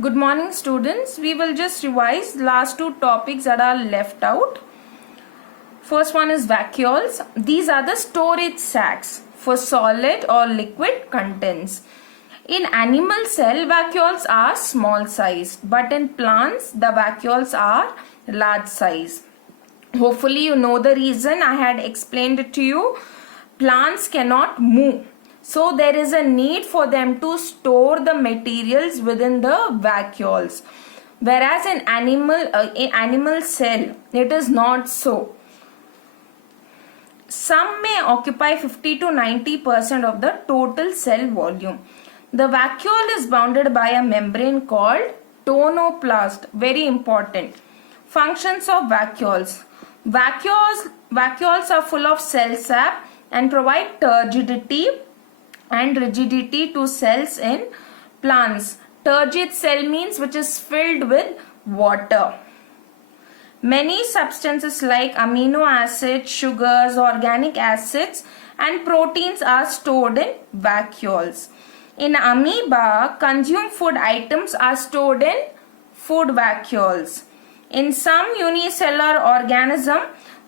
Good morning, students. We will just revise last two topics that are left out. First one is vacuoles. These are the storage sacs for solid or liquid contents. In animal cell, vacuoles are small size, but in plants, the vacuoles are large size. Hopefully you know the reason. I had explained it to you. Plants cannot move. So there is a need for them to store the materials within the vacuoles. Whereas in animal cell, it is not so. Some may occupy 50 to 90% of the total cell volume. The vacuole is bounded by a membrane called tonoplast. Very important. Functions of vacuoles. Vacuoles are full of cell sap and provide turgidity and rigidity to cells in plants. Turgid cell means which is filled with water. Many substances like amino acids, sugars, organic acids and proteins are stored in vacuoles. In amoeba, consumed food items are stored in food vacuoles. In some unicellular organism,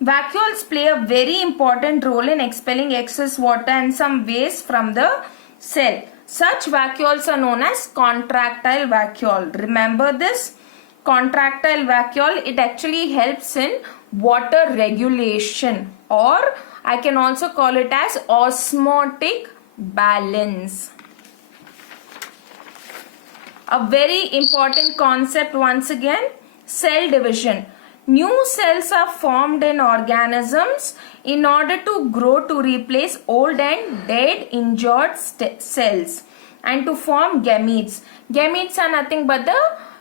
vacuoles play a very important role in expelling excess water and some waste from the cell. Such vacuoles are known as contractile vacuole. Remember this? Contractile vacuole, it actually helps in water regulation, or I can also call it as osmotic balance. A very important concept once again, cell division. New cells are formed in organisms in order to grow to replace old and dead injured cells and to form gametes. Gametes are nothing but the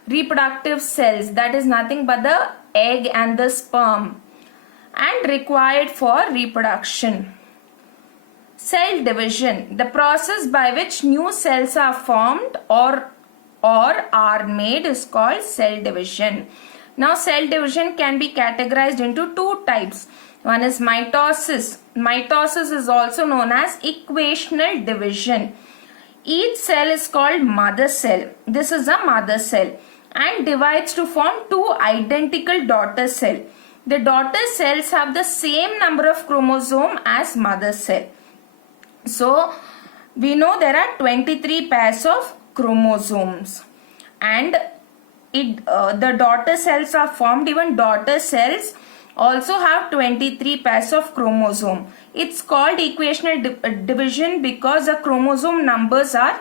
reproductive cells, that is nothing but the egg and the sperm, and required for reproduction. Cell division, the process by which new cells are formed or are made, is called cell division. Now cell division can be categorized into two types. One is mitosis. Mitosis is also known as equational division. Each cell is called mother cell. This is a mother cell and divides to form two identical daughter cells. The daughter cells have the same number of chromosomes as mother cell. So we know there are 23 pairs of chromosomes, and the daughter cells are formed. Even daughter cells also have 23 pairs of chromosome. It's called equational division because the chromosome numbers are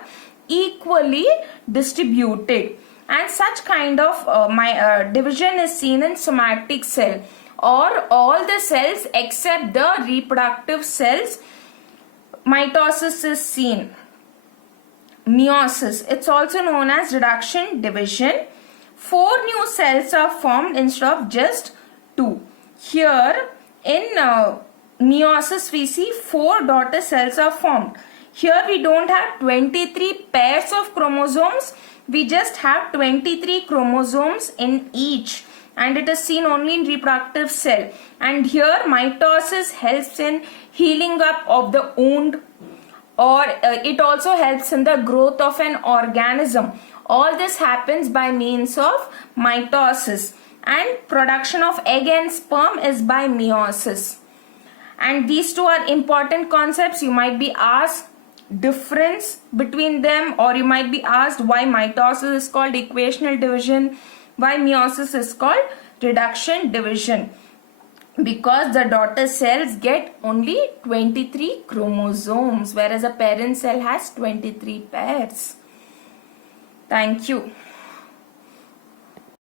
equally distributed, and such kind of division is seen in somatic cell, or all the cells except the reproductive cells. Mitosis is seen. Meiosis, it's also known as reduction division. 4 new cells are formed instead of just 2. Here in meiosis we see 4 daughter cells are formed. Here we don't have 23 pairs of chromosomes, we just have 23 chromosomes in each, and it is seen only in reproductive cell. And here mitosis helps in healing up of the wound, or it also helps in the growth of an organism. All this happens by means of mitosis, and production of egg and sperm is by meiosis. And these two are important concepts. You might be asked difference between them, or you might be asked why mitosis is called equational division, why meiosis is called reduction division. Because the daughter cells get only 23 chromosomes, whereas a parent cell has 23 pairs. Thank you.